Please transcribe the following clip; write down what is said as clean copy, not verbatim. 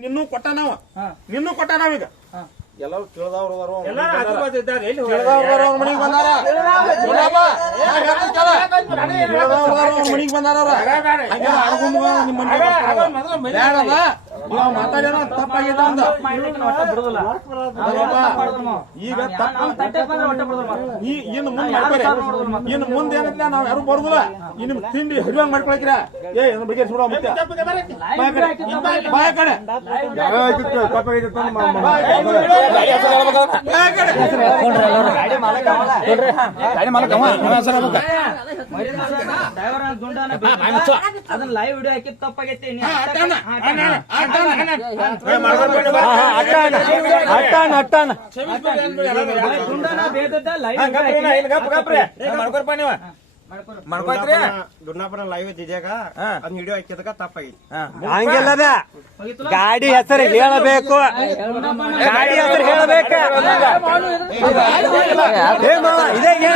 ನಿನ್ನೂ ಕೊಟ್ಟ ನಾವ ನಿನ್ನೂ ಕೊಟ್ಟ ನಾವೀಗ ಎಲ್ಲರೂ ತಿಳಿದವ್ರು ಮನಿಗ್ ಬಂದಾರ ಮನಿಗ್ ಬಂದಾರ ಮಾತಾಡ್ಯಾರ ತಪ್ಪಾಗಿದ್ದ ಅಂದ ಈಗ ಇನ್ನು ಮುಂದೆ ಮಾಡ್ಕೊರಿ ಇನ್ನು ಮುಂದೆ ಏನಂತ ನಾವ್ ಯಾರು ಬರುದಿಲ್ಲ ಇನ್ನು ತಿಂಡಿ ಹರಿವಂಗ್ ಮಾಡ್ಕೊಳಕ್ರ ಏ ಬಗ್ಗೆ ಸುಡ ಮತ್ತೆ ಬಾಯ ಕಡೆ ಅದನ್ನ ಲೈವ್ ವಿಡಿಯೋ ಹಾಕಿ ತಪ್ಪಾಗೈತಿ ದುಡ್ನಾಪುರ ಲೈವ್ ಇದ್ದಿದ್ಯಾಗ ಅದ್ ವಿಡಿಯೋ ಹಾಕಿದಾಗ ತಪ್ಪಾಗಿ ಹಂಗಿಲ್ಲದ ಗಾಡಿ ಹೆಸರು ಹೇಳಬೇಕು ಗಾಡಿ ಹೆಸರು ಹೇಳಬೇಕು ಇದೇ